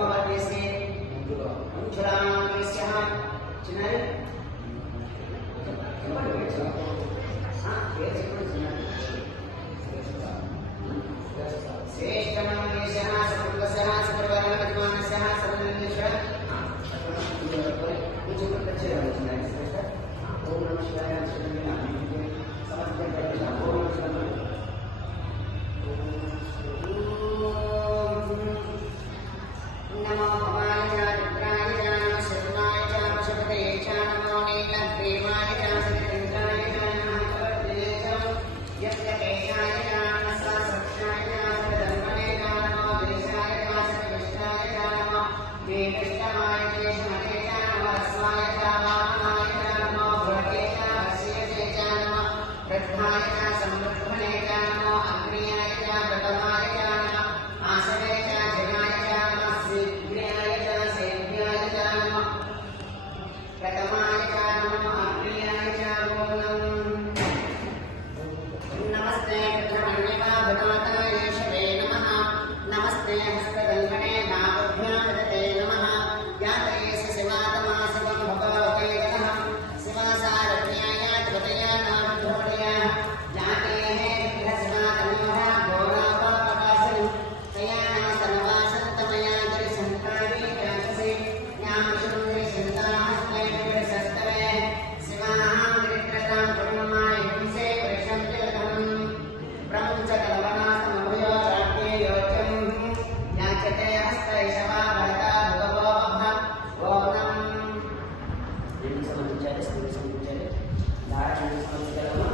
పద్మవర్ణేస్తే మంజులాంగస్య చిన్నారి శ్రేష్టమంగేశః సర్వస్య సర్వవర్ణ విద్వానస్య సర్వలింగేశ్వర मुझे तो अच्छे लगे चिनारी श्रेष्ठ ओम नमः शिवाय समर्पण करते हैं ओम नमः शिवाय नमो भवाय रुद्राय नमः शिवाय नमः पशुपते नमो नीलग्रीवाय नमः सत्येन्द्राय नमः सर्वदेश यज्ञकेशाय नमः सहस्राय नमः धर्मणे नमो देशाय नमः सर्वविष्टाय नमः देवष्टाय देशमते स्वाय नमः नमो भगवते नमः नमः प्रथमाय समृद्धने नमो अग्नियाय प्रथमाय नमः आसने जनाय नमः शीघ्राय सेव्याय नमः प्रथमाय नमो अग्नियाय नमस्ते प्रथमण्यवा भगवताय शवे नमः नमस्ते हस्तदङ्गणे नाभ्यां दते नमः यातयेष शिवातमा शिवं भगवते नमः शिवासारण्याय त्वतया नामधोडया जातेः विघ्नशिवातमोः घोरापापकाशं तया सर्वासन्तमया गिरिसन्ताने राक्षसे ज्ञानशून्ये सन्ताहस्ते विवरसस्तवे शिवाः गिरित्रतां कुर्ममाय हिंसे पुरुषं जगतम् ब्रह्मचकलवनास्तमभयो प्राप्ये योच्यं याचते हस्तैषवा भरता भगवोऽभः ओम समर्पिंచాలి నారాయణ సమర్పించాలి